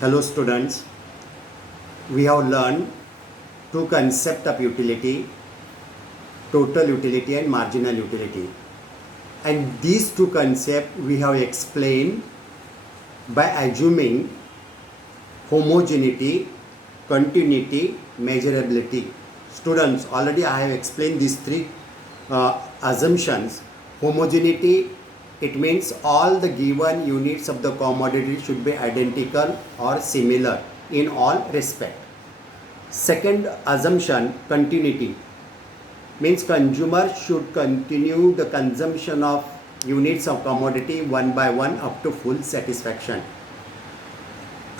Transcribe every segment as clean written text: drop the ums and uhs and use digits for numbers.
Hello students, we have learned two concepts of utility, total utility and marginal utility. And these two concepts we have explained by assuming homogeneity, continuity, measurability. Students, already I have explained these three assumptions. Homogeneity, it means all the given units of the commodity should be identical or similar in all respect. Second assumption, continuity, means consumer should continue the consumption of units of commodity one by one up to full satisfaction.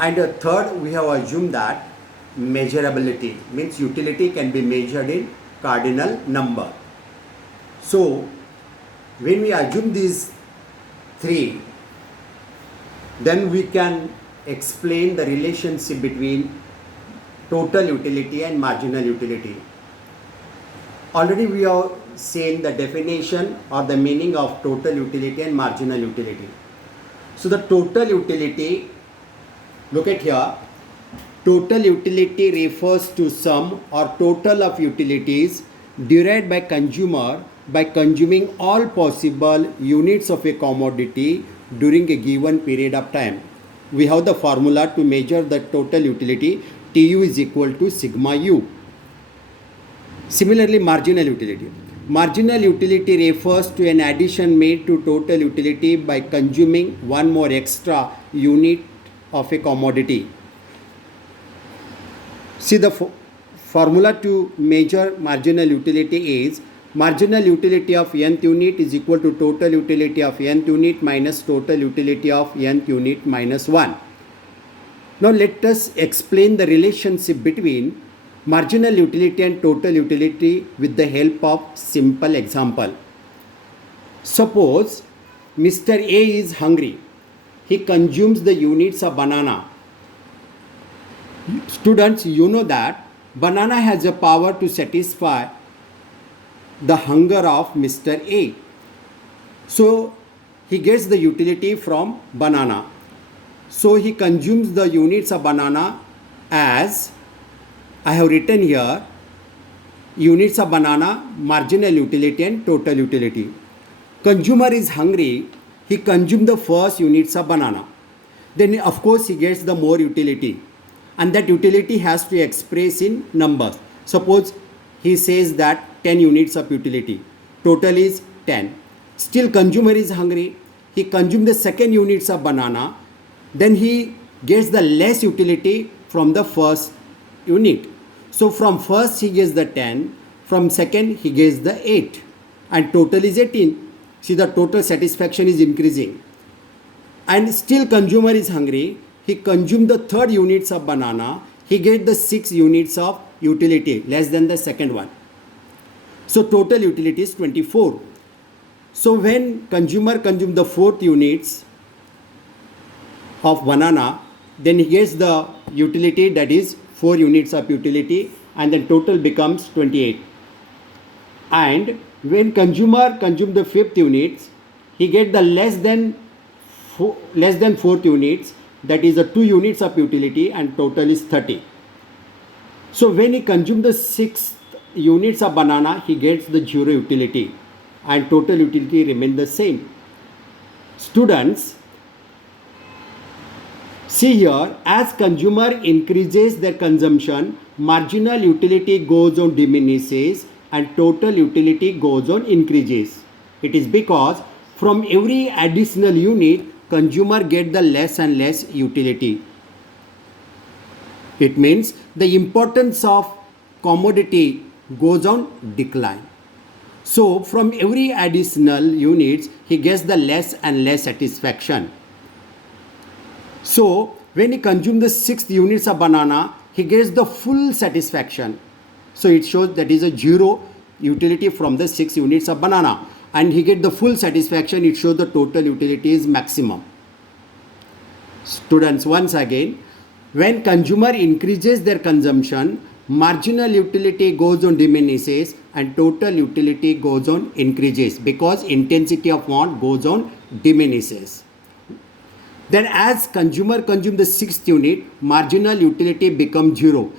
And third, we have assumed that measurability, means utility can be measured in cardinal number. So when we assume these three, then we can explain the relationship between total utility and marginal utility. Already we have seen the definition or the meaning of total utility and marginal utility. So the total utility, look at here, total utility refers to sum or total of utilities derived by consumer by consuming all possible units of a commodity during a given period of time. We have the formula to measure the total utility. TU is equal to sigma U. Similarly, marginal utility. Marginal utility refers to an addition made to total utility by consuming one more extra unit of a commodity. See, the formula to measure marginal utility is marginal utility of nth unit is equal to total utility of nth unit minus total utility of nth unit minus 1. Now let us explain the relationship between marginal utility and total utility with the help of simple example. Suppose Mr. A is hungry. He consumes the units of banana. Students, you know that banana has a power to satisfy the hunger of Mr. A. So he gets the utility from banana. So he consumes the units of banana as I have written here, units of banana, marginal utility and total utility. Consumer is hungry, he consumes the first units of banana. Then of course he gets the more utility, and that utility has to express in numbers. Suppose he says that 10 units of utility, total is 10. Still consumer is hungry, he consumes the second units of banana, then he gets the less utility from the first unit. So from first he gets the 10, from second he gets the 8, and total is 18. See, the total satisfaction is increasing. And still consumer is hungry, he consumed the third units of banana, he gets the 6 units of utility, less than the second one. So total utility is 24. So when consumer consumes the fourth units of banana, then he gets the utility, that is 4 units of utility, and then total becomes 28. And when consumer consumes the fifth units, he gets the less than fourth units, that is the 2 units of utility, and total is 30. So when he consumes the 6th units of banana, he gets the 0 utility, and total utility remains the same. Students, see here, as consumer increases their consumption, marginal utility goes on diminishes and total utility goes on increases. It is because from every additional unit, consumer get the less and less utility. It means the importance of commodity goes on decline. So from every additional units, he gets the less and less satisfaction. So when he consumes the 6th units of banana, he gets the full satisfaction. So it shows that is a 0 utility from the 6 units of banana, and he gets the full satisfaction. It shows the total utility is maximum. Students, once again, when consumer increases their consumption, marginal utility goes on diminishes and total utility goes on increases, because intensity of want goes on diminishes. Then as consumer consume the sixth unit, marginal utility becomes 0.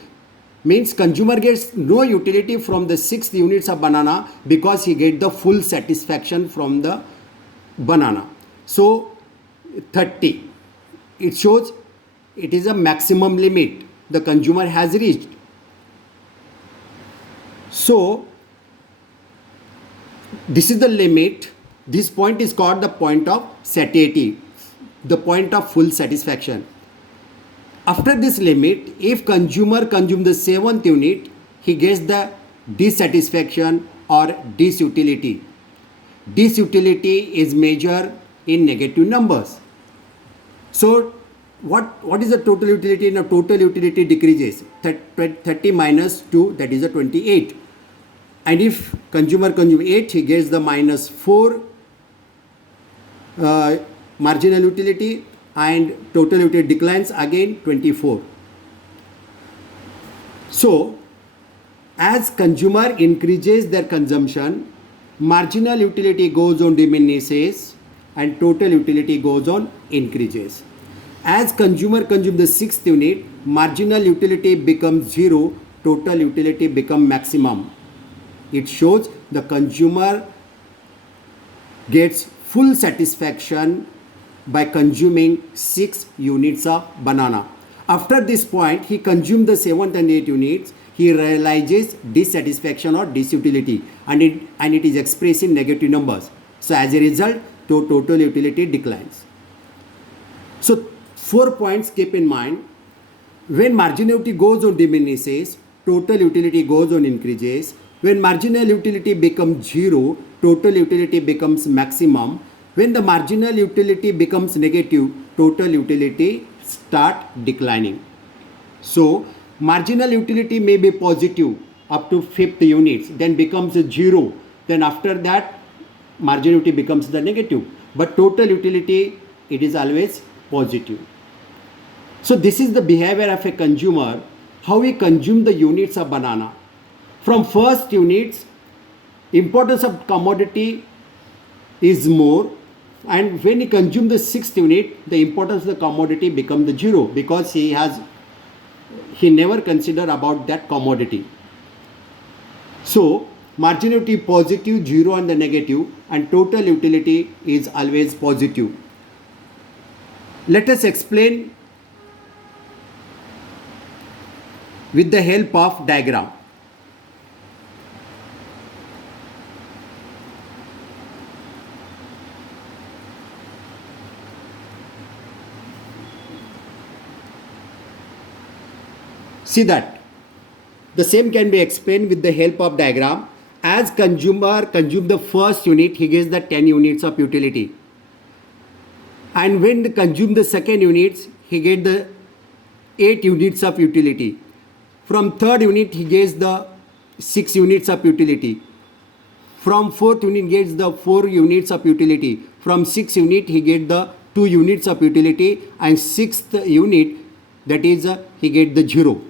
Means consumer gets no utility from the 6 units of banana because he get the full satisfaction from the banana. So 30, it shows it is a maximum limit the consumer has reached. So this is the limit. This point is called the point of satiety, the point of full satisfaction. After this limit, if consumer consume the 7th unit, he gets the dissatisfaction or disutility. Disutility is measured in negative numbers. So what is the total utility? Now total utility decreases. 30 minus 2, that is a 28. And if consumer consume 8, he gets the minus 4 marginal utility, and total utility declines again 24. So as consumer increases their consumption, marginal utility goes on diminishes and total utility goes on increases. As consumer consume the 6th unit, marginal utility becomes 0, total utility become maximum. It shows the consumer gets full satisfaction by consuming 6 units of banana. After this point, he consumed the 7th and 8th units. He realizes dissatisfaction or disutility, and it is expressed in negative numbers. So as a result, total utility declines. So 4 points keep in mind. When marginal utility goes on diminishes, total utility goes on increases. When marginal utility becomes 0, total utility becomes maximum. When the marginal utility becomes negative, total utility start declining. So marginal utility may be positive up to 5th units, then becomes a 0. Then after that, marginal utility becomes the negative. But total utility, it is always positive. So this is the behavior of a consumer, how he consume the units of banana. From first units, importance of commodity is more, and when he consume the 6th unit, the importance of the commodity becomes the 0 because he never consider about that commodity. So marginal utility positive, 0 and the negative, and total utility is always positive. Let us explain with the help of diagram. See that the same can be explained with the help of diagram. As consumer consume the first unit, he gets the 10 units of utility. And when they consume the second units, he gets the 8 units of utility. From third unit, he gets the 6 units of utility. From fourth unit, gets the 4 units of utility. From 6th unit, he gets the 2 units of utility, and 6th unit, that is he gets the 0.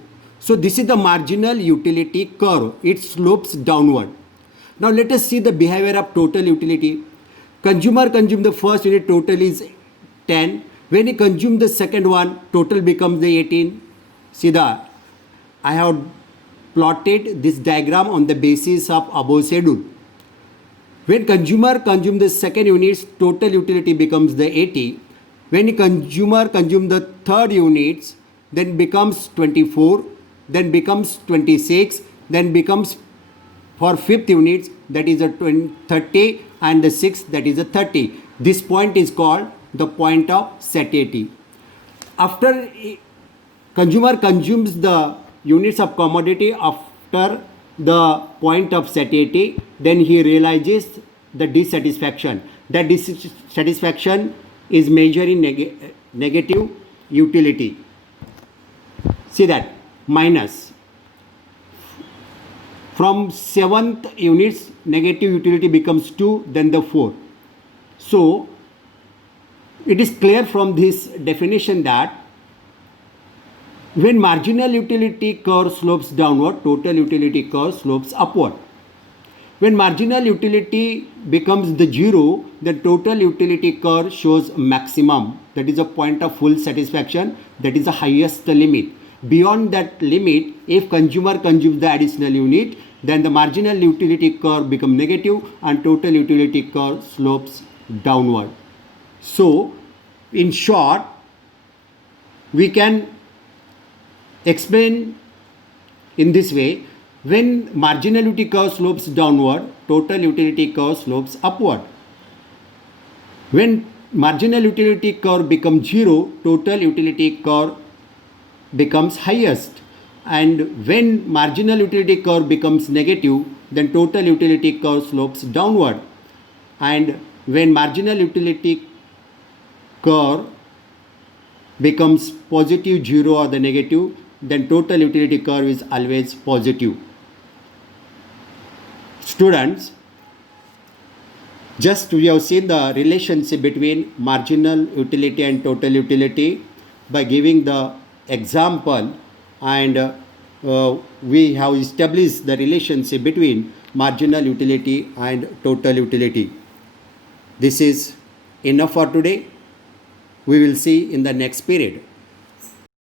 So this is the marginal utility curve. It slopes downward. Now let us see the behavior of total utility. Consumer consume the first unit, total is 10. When he consume the second one, total becomes the 18. See that I have plotted this diagram on the basis of above schedule. When consumer consume the second units, total utility becomes the 80. When consumer consume the third units, then becomes 24, then becomes 26, then becomes for 5th units, that is a 30, and the 6th, that is a 30. This point is called the point of satiety. After consumer consumes the units of commodity after the point of satiety, then he realizes the dissatisfaction. That dissatisfaction is measured in negative utility. See that minus. From 7th units, negative utility becomes 2, then the 4. So it is clear from this definition that when marginal utility curve slopes downward, total utility curve slopes upward. When marginal utility becomes the zero, the total utility curve shows maximum. That is a point of full satisfaction. That is the highest limit. Beyond that limit, if consumer consumes the additional unit, then the marginal utility curve becomes negative and total utility curve slopes downward. So, in short, we can explain in this way: when marginal utility curve slopes downward, total utility curve slopes upward. When marginal utility curve becomes zero, total utility curve becomes highest. And when marginal utility curve becomes negative, then total utility curve slopes downward. And when marginal utility curve becomes positive, zero, or the negative, then total utility curve is always positive. Students, just we have seen the relationship between marginal utility and total utility by giving the example, and we have established the relationship between marginal utility and total utility. This is enough for today. We will see in the next period.